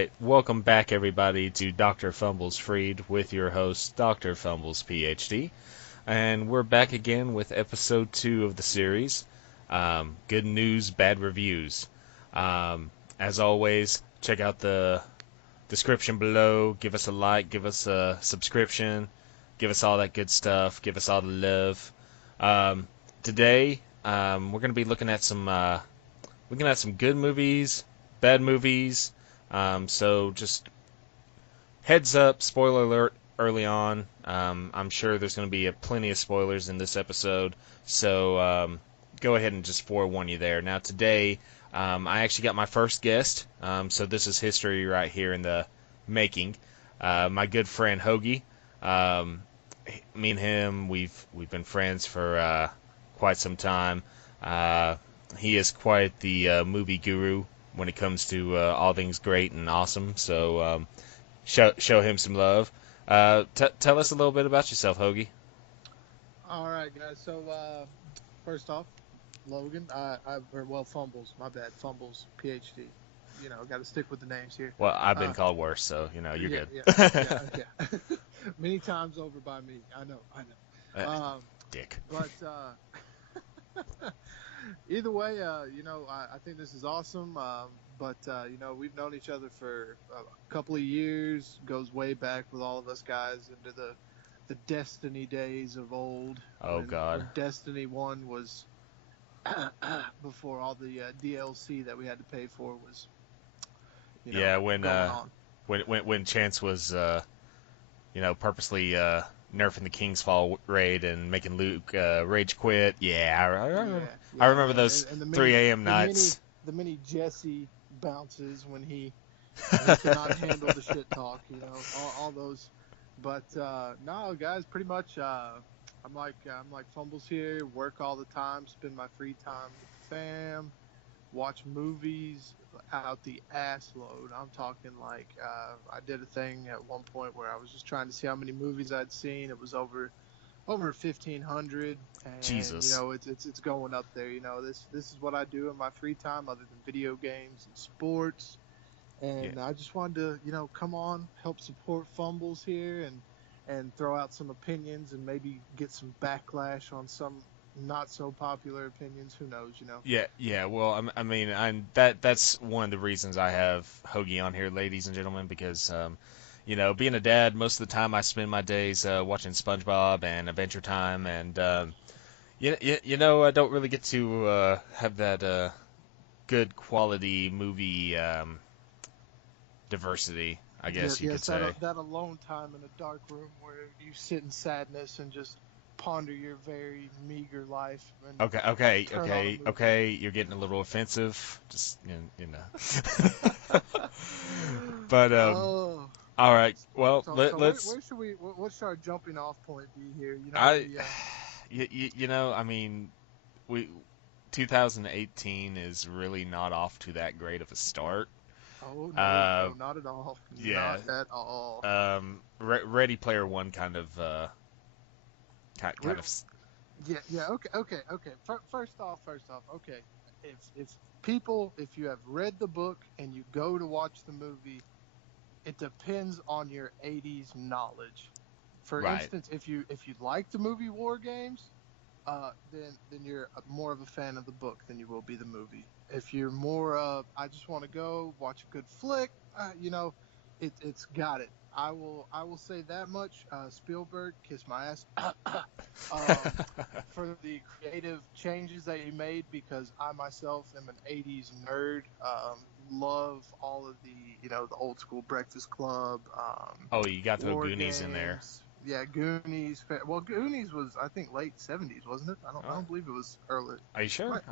Alright, welcome back everybody to DrFumblezPhD with your host, DrFumblezPhD. And we're back again with episode 2 of the series, Good News, Bad Reviews. As always, check out the description below, give us a like, give us a subscription, give us all that good stuff, give us all the love. Today, we're going to be looking at some good movies, bad movies. So just heads up, spoiler alert early on. I'm sure there's going to be plenty of spoilers in this episode, so go ahead and just forewarn you there. Now today, I actually got my first guest, so this is history right here in the making. My good friend Hoagie. Me and him, we've been friends for quite some time. He is quite the movie guru when it comes to all things great and awesome. So show him some love. Tell us a little bit about yourself, Hoagie. All right, guys. So first off, Logan, Fumbles. My bad, Fumbles PhD. You know, got to stick with the names here. Well, I've been called worse, so you know you're good. Yeah. Many times over by me. I know. Dick. But either way, I think this is awesome. But we've known each other for a couple of years. Goes way back with all of us guys into the Destiny days of old. Oh God. When Destiny 1 was before all the DLC that we had to pay for was. When Chance was purposely nerfing the King's Fall raid and making Luke rage quit. I remember those and 3 a.m. nights. The mini Jesse bounces when he cannot handle the shit talk, all those. But no, guys, pretty much I'm like Fumbles here, work all the time, spend my free time with the fam, watch movies out the ass load. I'm talking like I did a thing at one point where I was just trying to see how many movies I'd seen. It was over 1,500, and Jesus. It's going up there. This is what I do in my free time other than video games and sports. And I just wanted to come on, help support Fumbles here and throw out some opinions and maybe get some backlash on some not so popular opinions. Who knows, Yeah. Well, I mean, that's one of the reasons I have Hoagie on here, ladies and gentlemen, because being a dad, most of the time I spend my days watching SpongeBob and Adventure Time, and I don't really get to have that good quality movie diversity, I guess you could say. That alone time in a dark room where you sit in sadness and just ponder your very meager life. And Okay. You're getting a little offensive. Just But all right. Well, let's. What should our jumping off point be here? I mean, 2018 is really not off to that great of a start. Oh no, not at all. Yeah. Not at all. Ready Player One kind of. Yeah. Okay. First off, okay. If you have read the book and you go to watch the movie, it depends on your 80s knowledge. For instance, if you like the movie War Games, then you're more of a fan of the book than you will be the movie. If you're more of I just want to go watch a good flick, it's got it. I will say that much. Spielberg, kiss my ass for the creative changes that he made, because I myself am an 80s nerd. Love all of the old school Breakfast Club. You got to throw Goonies games. In there. Yeah, Goonies. Well, Goonies was I think late 70s, wasn't it? I don't believe it was early. Are you sure?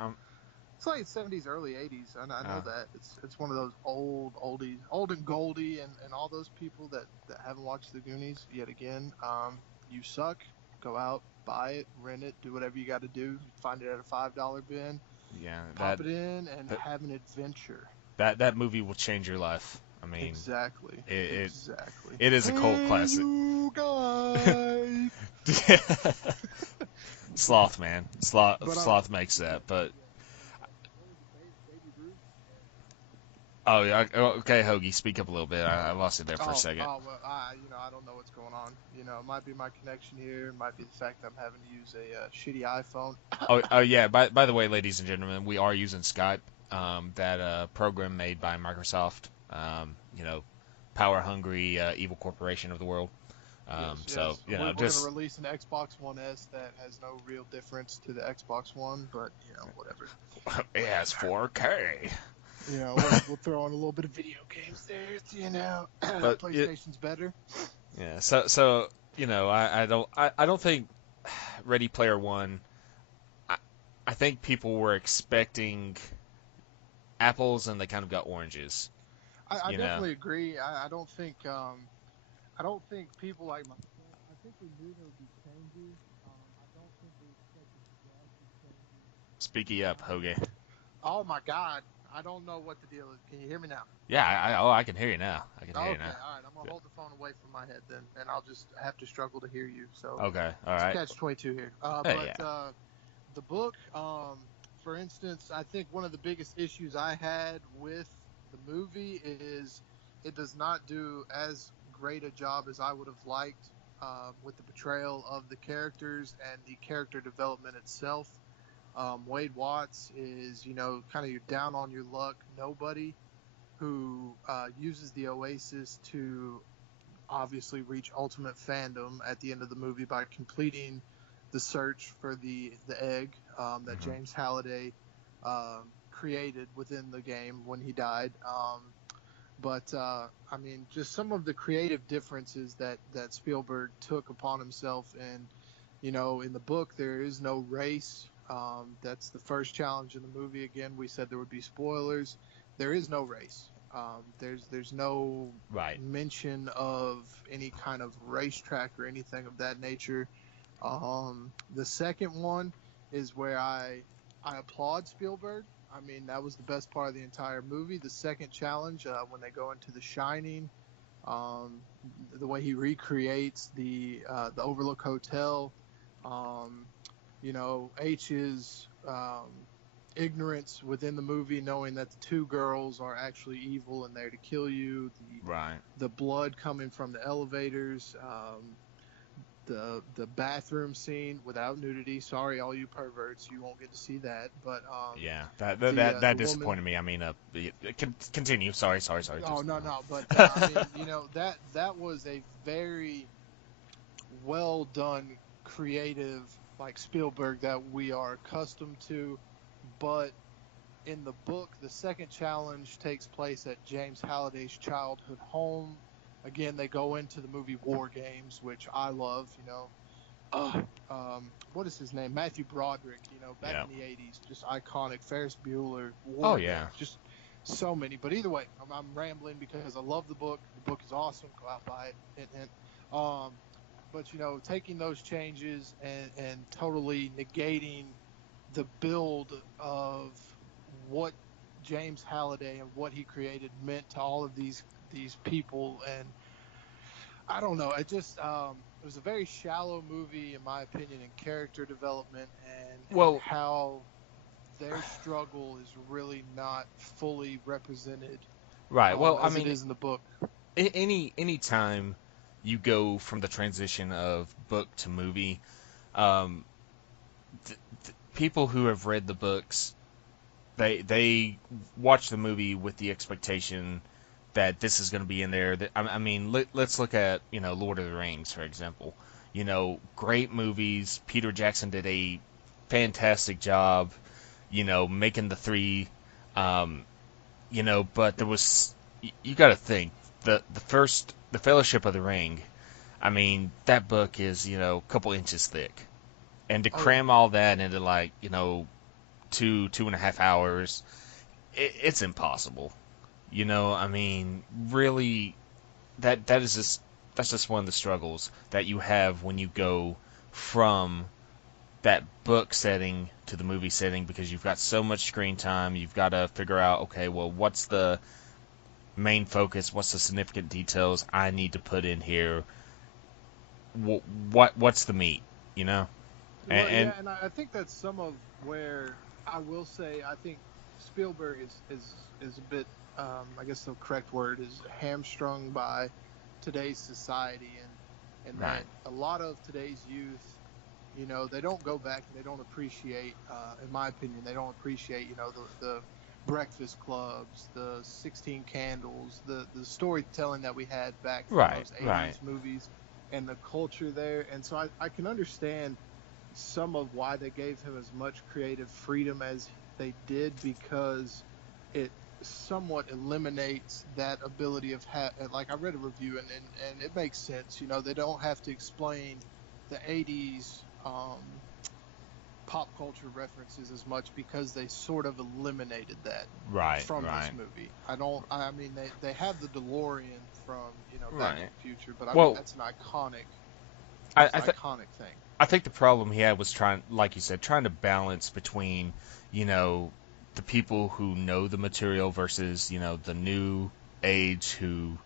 It's late 70s, early 80s. I know that. It's one of those oldies, old and Goldie, and all those people that haven't watched the Goonies yet again. You suck. Go out, buy it, rent it, do whatever you got to do. Find it at a $5 bin. Yeah. Pop it in and have an adventure. That movie will change your life. I mean, exactly. Exactly. It is a cult classic. You guys. Sloth, man. Sloth makes that, but. Oh, yeah. Okay, Hoagie, speak up a little bit. I lost it there for a second. Well, I don't know what's going on. It might be my connection here. It might be the fact that I'm having to use a shitty iPhone. Oh, yeah. By the way, ladies and gentlemen, we are using Skype, that program made by Microsoft. Power hungry evil corporation of the world. Yes, So yes. We're going to just release an Xbox One S that has no real difference to the Xbox One, but whatever. it has 4K. We'll throw on a little bit of video games there. But PlayStation's better. yeah. So I don't think Ready Player One. I, I think people were expecting apples and they kind of got oranges. I You know. definitely agree. I don't think people like myself. I think we knew there would be changes. I don't think we expected drastic changes. Speaky up, Hoagie. Oh my God! I don't know what the deal is. Can you hear me now? Yeah, I can hear you now. I can hear you Okay, now. all right. I'm gonna hold the phone away from my head then, and I'll just have to struggle to hear you. So Okay, all it's right. catch-22 here. Hey, The book, for instance, I think one of the biggest issues I had with the movie is it does not do as great a job as I would have liked with the portrayal of the characters and the character development itself. Wade Watts is, kind of your down on your luck nobody who uses the Oasis to obviously reach ultimate fandom at the end of the movie by completing the search for the egg that James Halliday created within the game when he died. Just some of the creative differences that Spielberg took upon himself. And, in the book, there is no race. That's the first challenge in the movie. Again, we said there would be spoilers. There is no race. There's no right. mention of any kind of racetrack or anything of that nature. The second one is where I applaud Spielberg. I mean, that was the best part of the entire movie. The second challenge, when they go into The Shining, the way he recreates the Overlook Hotel, H's ignorance within the movie, knowing that the two girls are actually evil and there to kill you. Right. The blood coming from the elevators. The bathroom scene without nudity. Sorry, all you perverts, you won't get to see that. But yeah, that disappointed me. I mean, continue. Sorry. Oh no. But that was a very well done, creative, like Spielberg that we are accustomed to. But in the book, the second challenge takes place at James Halliday's childhood home. Again, they go into the movie War Games, which I love. What is his name? Matthew Broderick. Back in the '80s, just iconic. Ferris Bueller. War Games, just so many. But either way, I'm rambling because I love the book. The book is awesome. Go out buy it. Hint, hint. But taking those changes and totally negating the build of what James Halliday and what he created meant to all of these people. And I don't know, it was a very shallow movie in my opinion in character development and how their struggle is really not fully represented right. Well, as it is in the book. Any time you go from the transition of book to movie, people who have read the books, they watch the movie with the expectation that this is going to be in there. Let's look at Lord of the Rings, for example. Great movies. Peter Jackson did a fantastic job, making the three. But there was you got to think the Fellowship of the Ring. I mean, that book is a couple inches thick, and to cram all that into 2.5 hours, it's impossible. Really, that's just one of the struggles that you have when you go from that book setting to the movie setting, because you've got so much screen time. You've got to figure out, okay, well, what's the main focus? What's the significant details I need to put in here? What's the meat? And I think that's some of where I will say I think Spielberg is a bit I guess the correct word is hamstrung by today's society, and Right. that a lot of today's youth, they don't go back and they don't appreciate, in my opinion, they don't appreciate, the breakfast clubs, the 16 candles, the storytelling that we had back from Right. those Right. 80s movies and the culture there. And so I can understand some of why they gave him as much creative freedom as they did, because it somewhat eliminates that ability of like I read a review, and it makes sense. They don't have to explain the 80s pop culture references as much, because they sort of eliminated that Right. from this Right. movie. I mean, they have the DeLorean from, Back to Right. the Future, but I mean, Well, that's an iconic I, that's I an think iconic thing. I think the problem he had was trying, like you said, trying to balance between, you know, the people who know the material versus, the new age who,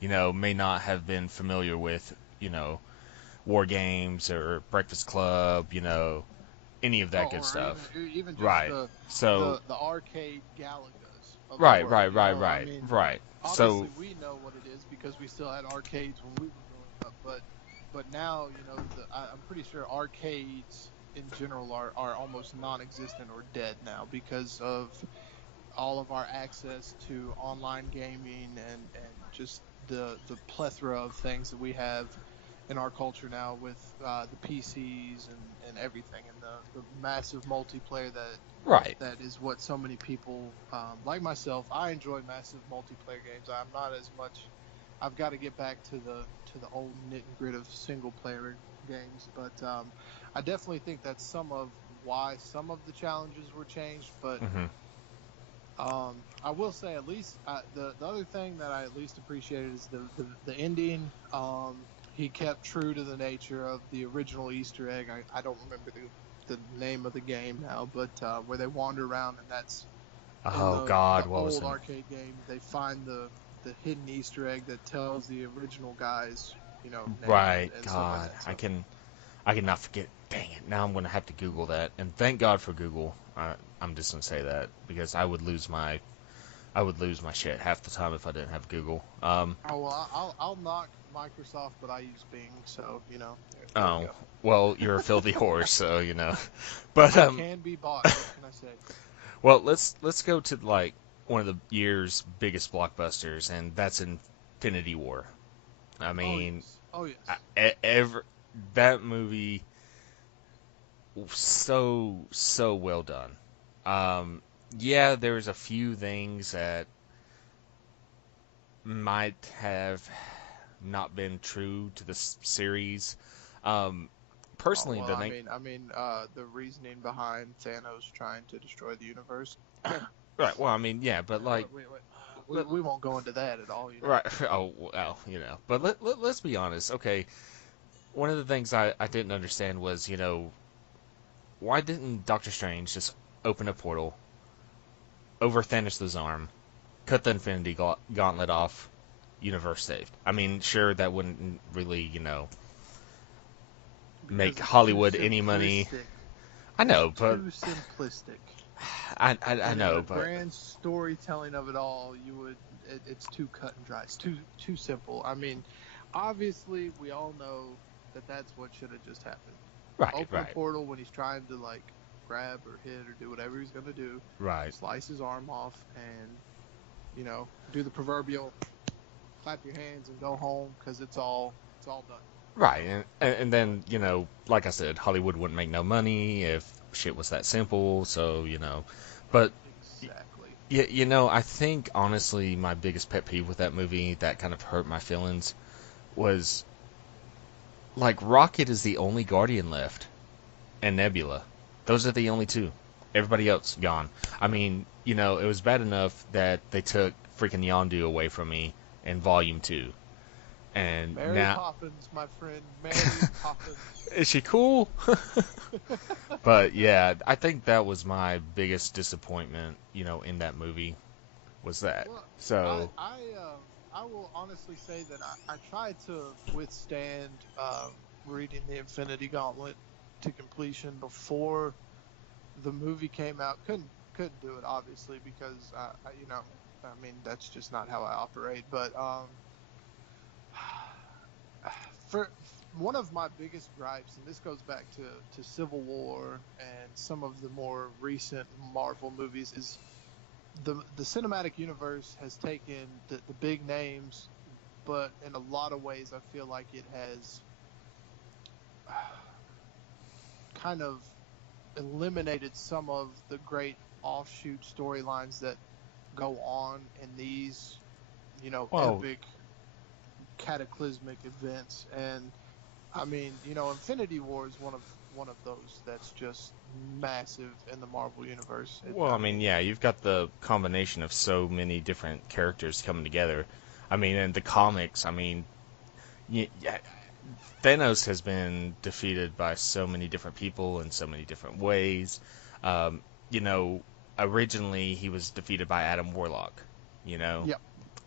may not have been familiar with, war games or Breakfast Club, any of that good Or stuff. even just Right. So, the arcade Galagas of the right, world. right, right, I right, mean, right. So, obviously we know what it is because we still had arcades when we were growing up, but now, I'm pretty sure arcades in general are almost non-existent or dead now, because of all of our access to online gaming, and just the plethora of things that we have in our culture now with the PCs and everything, and the massive multiplayer right, that is what so many people, like myself, I enjoy massive multiplayer games. I'm not as much. I've got to get back to the old knit and grit of single player games, but I definitely think that's some of why some of the challenges were changed. But hmm I will say, at least the other thing that I at least appreciated is the ending. He kept true to the nature of the original Easter egg. I don't remember the name of the game now, but where they wander around, and that's in oh the God, what was old it? arcade game. They find the hidden Easter egg that tells the original guy's name Right, and stuff like God, that. I So can I cannot forget. Dang it! Now I'm gonna have to Google that, and thank God for Google. I'm just gonna say that because I would lose my shit half the time if I didn't have Google. oh well, I'll knock Microsoft, but I use Bing, so there we Oh, go. well, you're a filthy horse, so But I can be bought. What can I say? well, let's go to like one of the year's biggest blockbusters, and that's Infinity War. I Oh mean, yes. Oh I, yes. ever that movie so well done. Um, yeah, there's a few things that might have not been true to the series. Um, Oh personally, well, the thing, the reasoning behind Thanos trying to destroy the universe. right? Well, I mean, yeah, but like, let, We won't go into that at all. right? Oh, well, But let's be honest. Okay, one of the things I didn't understand was, why didn't Doctor Strange just open a portal over Thanos' arm, cut the Infinity Gauntlet off, universe saved? I mean, sure, that wouldn't really, make Because it's too Hollywood any money. simplistic. I It's know, but too simplistic. I And in know, the but grand storytelling of it all, it's too cut and dry. It's too simple. I mean, obviously, we all know that that's what should have just happened. right, Open a right, portal when he's trying to like grab or hit or do whatever he's gonna do, right, slice his arm off, and do the proverbial clap your hands and go home, because it's all done. right, and then like I said, Hollywood wouldn't make no money if shit was that simple. So but Exactly. I think honestly, my biggest pet peeve with that movie that kind of hurt my feelings was like Rocket is the only Guardian left, and Nebula. Those are the only two. Everybody else gone. I mean, it was bad enough that they took freaking Yondu away from me in Volume 2. And Mary now, Poppins, my friend, Mary Poppins. is she cool? But yeah, I think that was my biggest disappointment, in that movie was that. Well, I So, I I will honestly say that I tried to withstand reading the Infinity Gauntlet to completion before the movie came out. Couldn't do it, obviously, because I mean, that's just not how I operate. But for one of my biggest gripes, and this goes back to Civil War and some of the more recent Marvel movies, is the cinematic universe has taken the big names, but in a lot of ways, I feel like it has kind of eliminated some of the great offshoot storylines that go on in these, Well, epic, cataclysmic events. And I mean, Infinity War is one of those that's just massive in the Marvel universe. well, I mean, yeah, you've got the combination of so many different characters coming together. I mean, in the comics, I mean, yeah, Thanos has been defeated by so many different people in so many different ways. Um, you know, Originally he was defeated by Adam Warlock. You know, Yep.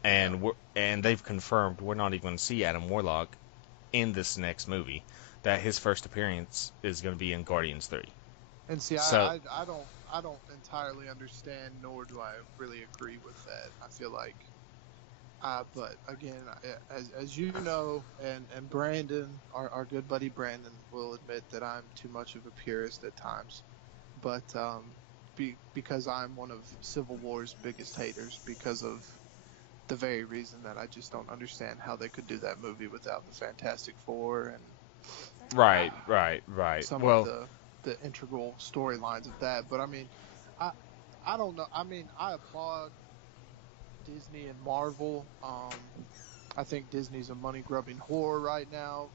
and they've confirmed we're not even going to see Adam Warlock in this next movie. That his first appearance is going to be in Guardians 3. And see, So, I don't entirely understand, nor do I really agree with that. I feel like, but again, as you know, and Brandon, our good buddy Brandon, will admit that I'm too much of a purist at times. But because I'm one of Civil War's biggest haters, because of the very reason that I just don't understand how they could do that movie without the Fantastic Four and right, right, right. some of Well, the integral storylines of that. But I mean, I I don't know. I mean, I applaud Disney and Marvel. I think Disney's a money grubbing whore right now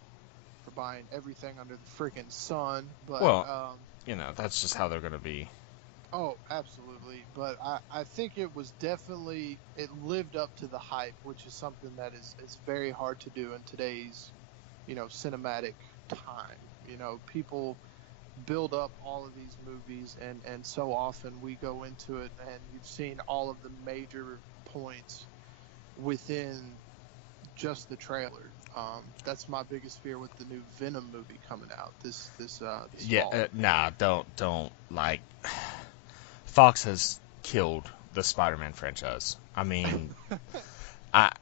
for buying everything under the freaking sun. But well, that's just how they're going to be. oh, absolutely. But I think it was definitely, it lived up to the hype, which is something that is very hard to do in today's, cinematic time. People build up all of these movies, and so often we go into it and you've seen all of the major points within just the trailer. That's my biggest fear with the new Venom movie coming out this Yeah, fall. nah, don't like. Fox has killed the Spider-Man franchise. I mean, I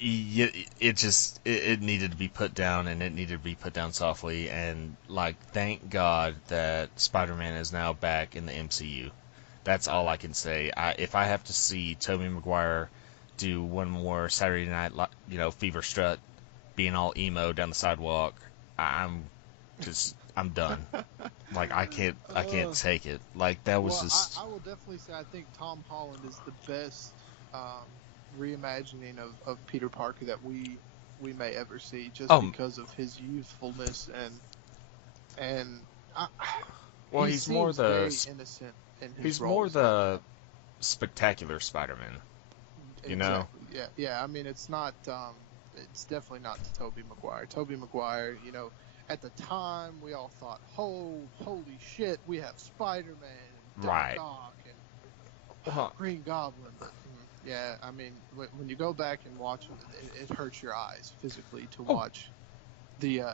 it needed to be put down, and it needed to be put down softly. And like, thank God that Spider-Man is now back in the MCU. That's all I can say. If I have to see Tobey Maguire do one more Saturday Night, Fever strut, being all emo down the sidewalk, I'm done. Like, I can't take it. Like, that was Well, just. I will definitely say I think Tom Holland is the best reimagining of Peter Parker that we may ever see, just Oh, because of his youthfulness and I, well, he seems very innocent in his he's more roles. And the spectacular Spider-Man. You know? exactly, yeah. I mean, it's definitely not Tobey Maguire. Tobey Maguire, at the time we all thought, holy shit, we have Spider-Man and Right. Doc Ock and Well, Green Goblin. But yeah, I mean, when you go back and watch them, it hurts your eyes physically to oh, watch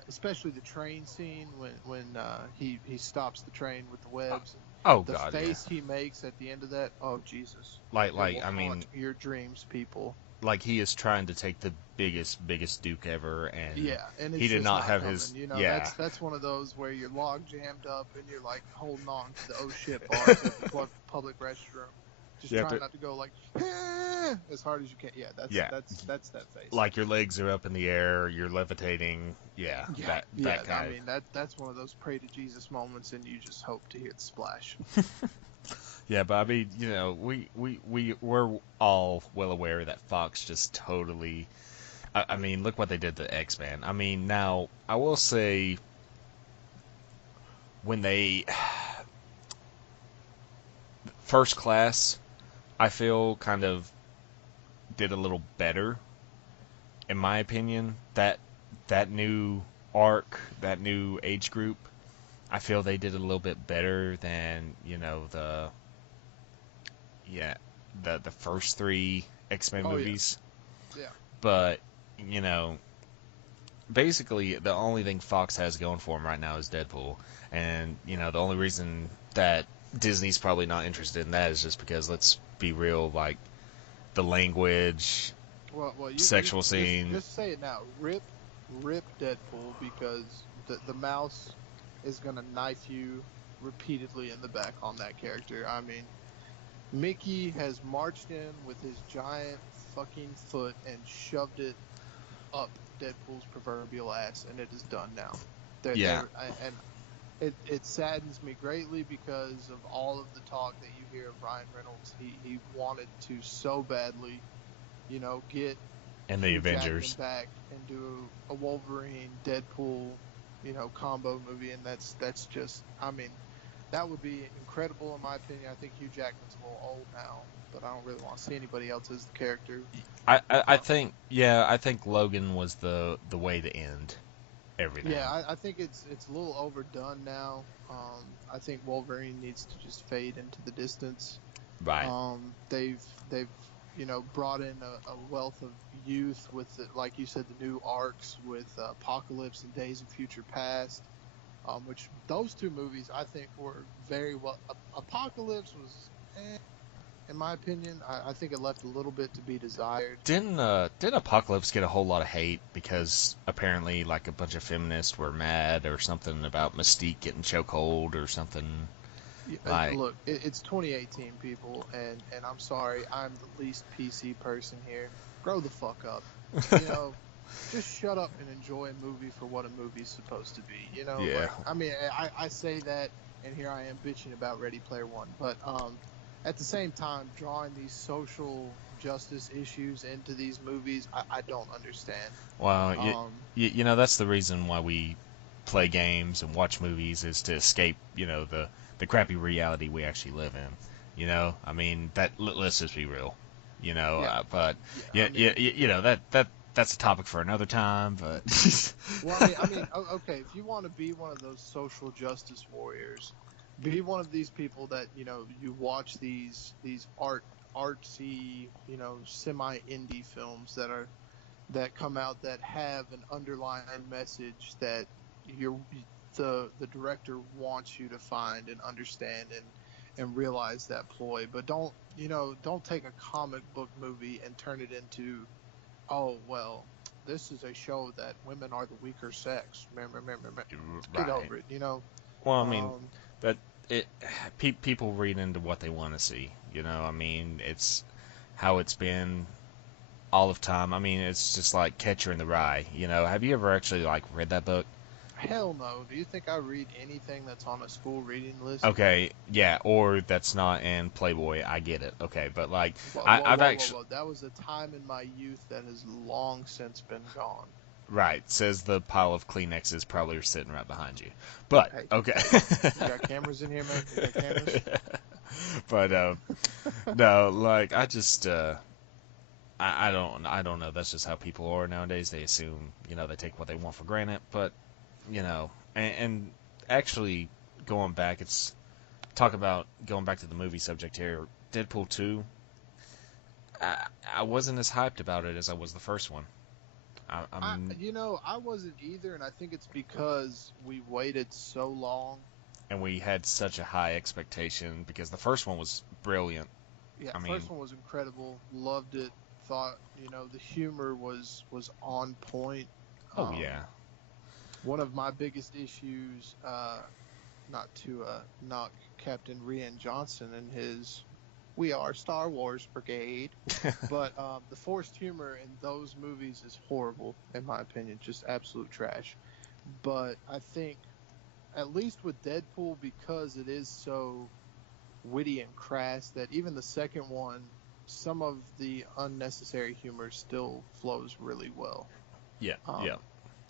especially the train scene when he stops the train with the webs. oh The God, yeah. face he makes at the end of that, oh Jesus! Like, It will I mean, haunt your dreams, people. like, he is trying to take the biggest Duke ever, and Yeah, and it's he did just not not have coming. his. Yeah, That's one of those where you're log jammed up and you're like holding on to the oh shit bars at the public restroom, just you have trying to. not to go like as hard as you can. Yeah, Yeah, that's that face. like your legs are up in the air, you're levitating. Yeah, Yeah, that I guy. mean that's one of those pray to Jesus moments, and you just hope to hear the splash. Yeah, but I mean, we're all well aware that Fox just totally. I mean, look what they did to X-Men. I mean, now I will say when they First Class, I feel kind of did a little better, in my opinion. That new arc, that new age group, I feel they did a little bit better than yeah the first three X-Men Oh yeah, movies. yeah. But you know, basically the only thing Fox has going for him right now is Deadpool, and the only reason that Disney's probably not interested in that is just because, let's be real, like the language, Well, you sexual scene. just say it now. Rip Deadpool, because the mouse is gonna knife you repeatedly in the back on that character. I mean, Mickey has marched in with his giant fucking foot and shoved it up Deadpool's proverbial ass, and it is done now. Yeah, And it saddens me greatly because of all of the talk that you hear of Ryan Reynolds. He wanted to so badly, get and the Hugh Jackman Avengers. back and do a Wolverine Deadpool, combo movie, and that's just, I mean, that would be incredible in my opinion. I think Hugh Jackman's a little old now, but I don't really want to see anybody else as the character. I Uh, think, yeah, I think Logan was the way to end everything. yeah, I think it's a little overdone now. I think Wolverine needs to just fade into the distance. Right. They've brought in a wealth of youth with like you said, the new arcs with Apocalypse and Days of Future Past, which those two movies I think were very well. Apocalypse was, in my opinion, I think it left a little bit to be desired. Didn't Apocalypse get a whole lot of hate because apparently like a bunch of feminists were mad or something about Mystique getting chokehold or something like Look, it's 2018, people, and I'm sorry, I'm the least PC person here. Grow the fuck up, you know. Just shut up and enjoy a movie for what a movie's supposed to be. yeah. Like, I mean, I say that, and here I am bitching about Ready Player One, but at the same time, drawing these social justice issues into these movies, I don't understand. Well, Um, that's the reason why we play games and watch movies is to escape, the crappy reality we actually live in. I mean, let's just be real. yeah, But yeah. yeah, I yeah, mean, that's a topic for another time. But well, okay, if you want to be one of those social justice warriors, be one of these people that you watch these artsy, semi indie films that come out that have an underlying message that you're the director wants you to find and understand and realize that ploy. But don't take a comic book movie and turn it into, oh well, this is a show that women are the weaker sex. Get right. over it. Well, I mean, Um, that it people read into what they want to see. I mean, it's how it's been all of time. I mean, it's just like Catcher in the Rye. Have you ever actually like read that book? Hell no. Do you think I read anything that's on a school reading list? Okay, yeah, or that's not in Playboy. I get it. Okay, but like Whoa, I, whoa, I've whoa, whoa, actually whoa. That was a time in my youth that has long since been gone. right says the pile of Kleenexes probably are sitting right behind you. But Hey, okay, hey, we got cameras in here, man. We got cameras. but no, like I just I don't know. That's just how people are nowadays. They assume they take what they want for granted. But and actually going back, it's talk about going back to the movie subject here. Deadpool 2. I wasn't as hyped about it as I was the first one. I'm I wasn't either, and I think it's because we waited so long. and we had such a high expectation because the first one was brilliant. Yeah, I mean, first one was incredible. Loved it. Thought, the humor was on point. oh yeah, One of my biggest issues, not to knock Captain Rian Johnson and his "We Are Star Wars Brigade," but the forced humor in those movies is horrible, in my opinion, just absolute trash. But I think, at least with Deadpool, because it is so witty and crass, that even the second one, some of the unnecessary humor still flows really well. yeah, yeah. Um,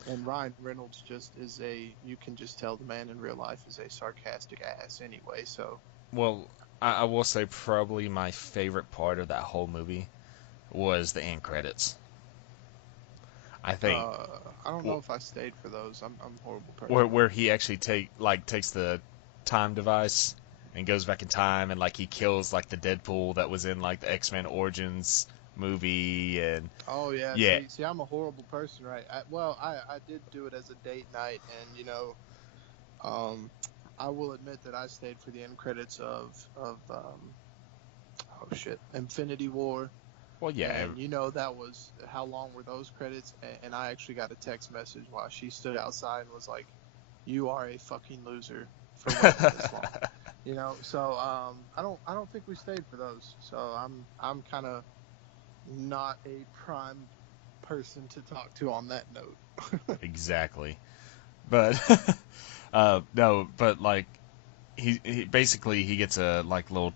and Ryan Reynolds just is you can just tell the man in real life is a sarcastic ass anyway. So, Well, I will say probably my favorite part of that whole movie was the end credits. I think I don't know if I stayed for those. I'm a horrible where person. where he actually takes the time device and goes back in time and like he kills like the Deadpool that was in like the X-Men Origins movie and Oh yeah, yeah. see, I'm a horrible person, right? I did do it as a date night, and um, I will admit that I stayed for the end credits of oh shit, Infinity War. Well, yeah, And that was how long were those credits? And I actually got a text message while she stood outside and was like, "You are a fucking loser for waiting this long." So I don't think we stayed for those. So I'm kind of not a prime person to talk to on that note. exactly. But no, but like he basically he gets a like little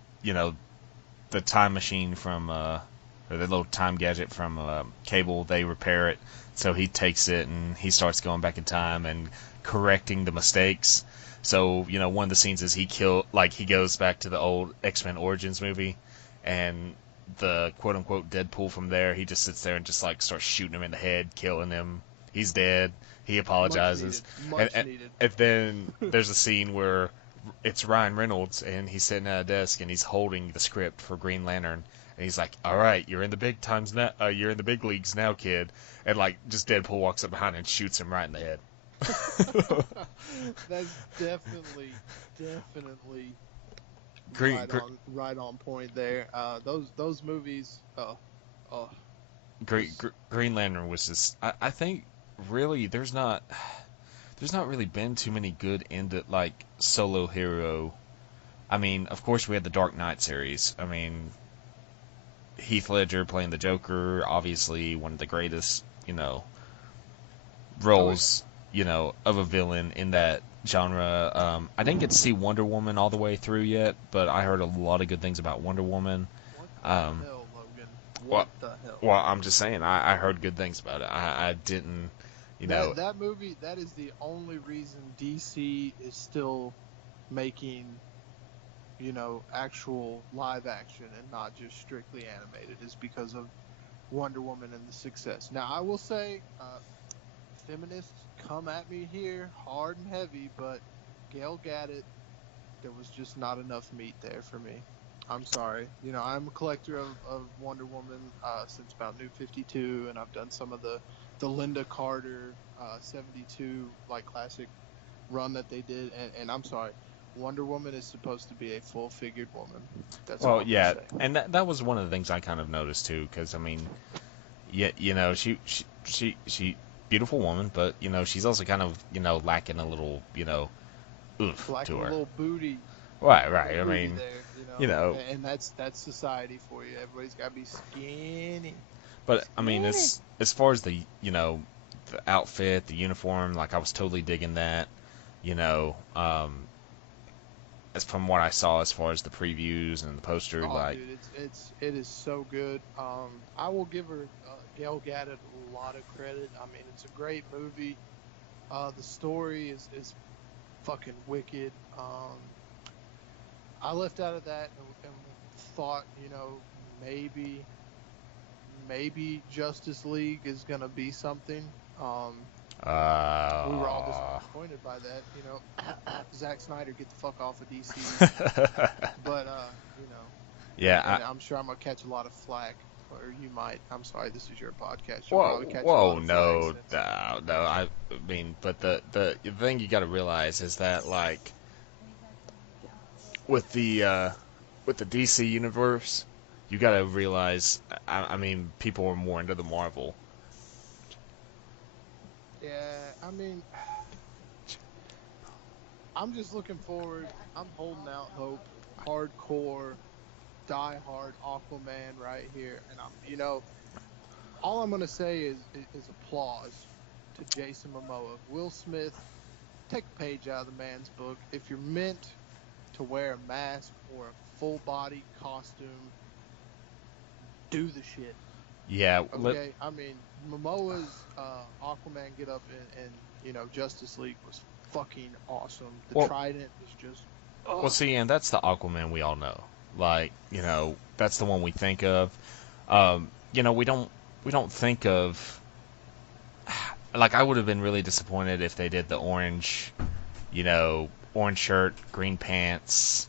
the time machine from or the little time gadget from Cable. They repair it, so he takes it and he starts going back in time and correcting the mistakes. So one of the scenes is he goes back to the old X-Men Origins movie, and the quote unquote Deadpool from there, he just sits there and just like starts shooting him in the head, killing him. He's dead. He apologizes, Much needed. and then there's a scene where it's Ryan Reynolds, and he's sitting at a desk, and he's holding the script for Green Lantern, and he's like, "All right, you're in the big times now. You're in the big leagues now, kid." And like, just Deadpool walks up behind and shoots him right in the head. That's definitely Green, right on point there. Those movies. Green Lantern was just. I think really there's not really been too many good like solo hero. I mean, of course we had the Dark Knight series. I mean, Heath Ledger playing the Joker, obviously one of the greatest, roles, of a villain in that genre. I didn't get to see Wonder Woman all the way through yet, but I heard a lot of good things about Wonder Woman. What the hell, Logan? Well, the hell? Well, I'm just saying, I heard good things about it. I didn't, That movie, that is the only reason DC is still making, actual live action and not just strictly animated, is because of Wonder Woman and the success. Now, I will say, feminists come at me here hard and heavy, but Gail Gadot, there was just not enough meat there for me. I'm sorry. I'm a collector of Wonder Woman since about New 52, and I've done some of the Linda Carter 72 like classic run that they did, and I'm sorry. Wonder Woman is supposed to be a full-figured woman. That's all I'm yeah, gonna say. and that was one of the things I kind of noticed too, because I mean, yeah, she beautiful woman, but she's also kind of lacking a little oomph Like to a her. little booty. Right. I Booty mean, there, you know, and that's society for you. Everybody's got to be skinny. but I mean, as far as the outfit, the uniform, like I was totally digging that. You know, as from what I saw as far as the previews and the poster, Oh, like dude, it is so good. I will give her Gail Gadot a lot of credit. I mean, it's a great movie. The story is fucking wicked. I left out of that and thought, maybe Justice League is gonna be something. We were all uh, disappointed by that. Zack Snyder, get the fuck off of DC. But yeah. and I'm sure I'm gonna catch a lot of flack, or you might. I'm sorry, this is your podcast. You'll Whoa, probably catch a whoa, lot of flack. no, no. I mean, but the thing you got to realize is that like with the uh, with the DC universe, you got to realize. I mean, people are more into the Marvel. Yeah, I mean, I'm just looking forward. I'm holding out hope. Hardcore, die-hard Aquaman right here, and all I'm gonna say is applause to Jason Momoa. Will Smith, take a page out of the man's book. If you're meant to wear a mask or a full body costume, do the shit. Yeah, Okay, I mean Momoa's Aquaman get up in Justice League was fucking awesome. The well, trident is just well, see, and that's the Aquaman we all know. Like, that's the one we think of. We don't think of like I would have been really disappointed if they did the orange, orange shirt, green pants.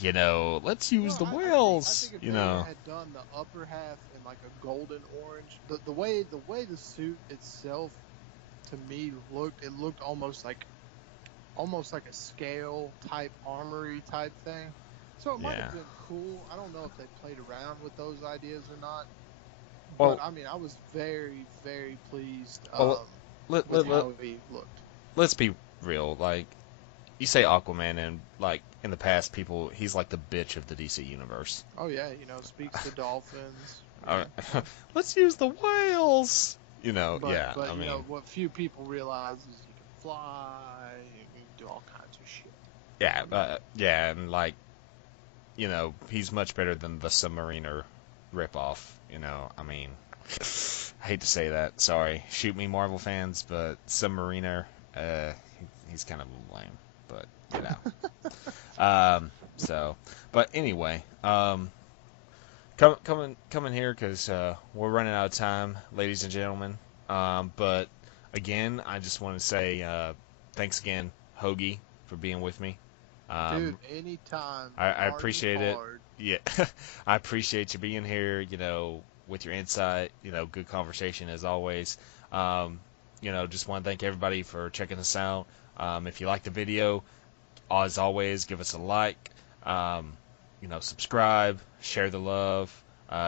Let's use the I whales. think if they had done the upper half in like a golden orange, the way the suit itself to me looked almost like a scale type armory type thing. So it might Yeah. have been cool. I don't know if they played around with those ideas or not. Well, But I mean, I was very, very pleased well, with how he looked. let's be real. Like, you say Aquaman, and like in the past, he's like the bitch of the DC universe. Oh yeah, speaks to dolphins. Let's use the whales. Yeah. But I mean, what few people realize is you can fly, you can do all kinds of shit. yeah, and like, he's much better than the Submariner ripoff. I mean, I hate to say that. Sorry, shoot me, Marvel fans, but Submariner, he's kind of lame. But but anyway, coming here because we're running out of time, ladies and gentlemen. But again, I just want to say thanks again, Hoagie, for being with me. Dude, anytime. I appreciate it. Yeah, I appreciate you being here. With your insight. Good conversation as always. Just want to thank everybody for checking us out. If you like the video, as always, give us a like. Subscribe, share the love,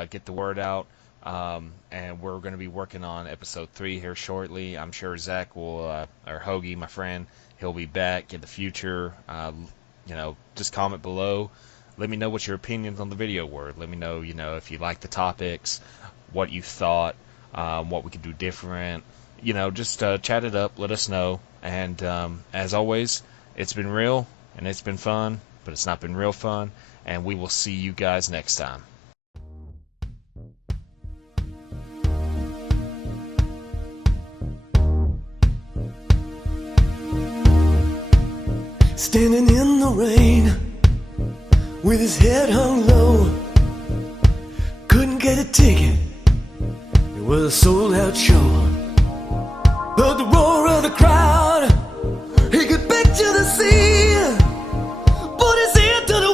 get the word out. And we're going to be working on episode 3 here shortly. I'm sure Zach or Hoagie, my friend, he'll be back in the future. Just comment below. Let me know what your opinions on the video were. Let me know, if you like the topics, what you thought, what we could do different. Just chat it up. Let us know. And as always, it's been real and it's been fun, but it's not been real fun. And we will see you guys next time. Standing in the rain with his head hung low, couldn't get a ticket, it was a sold out show. But the road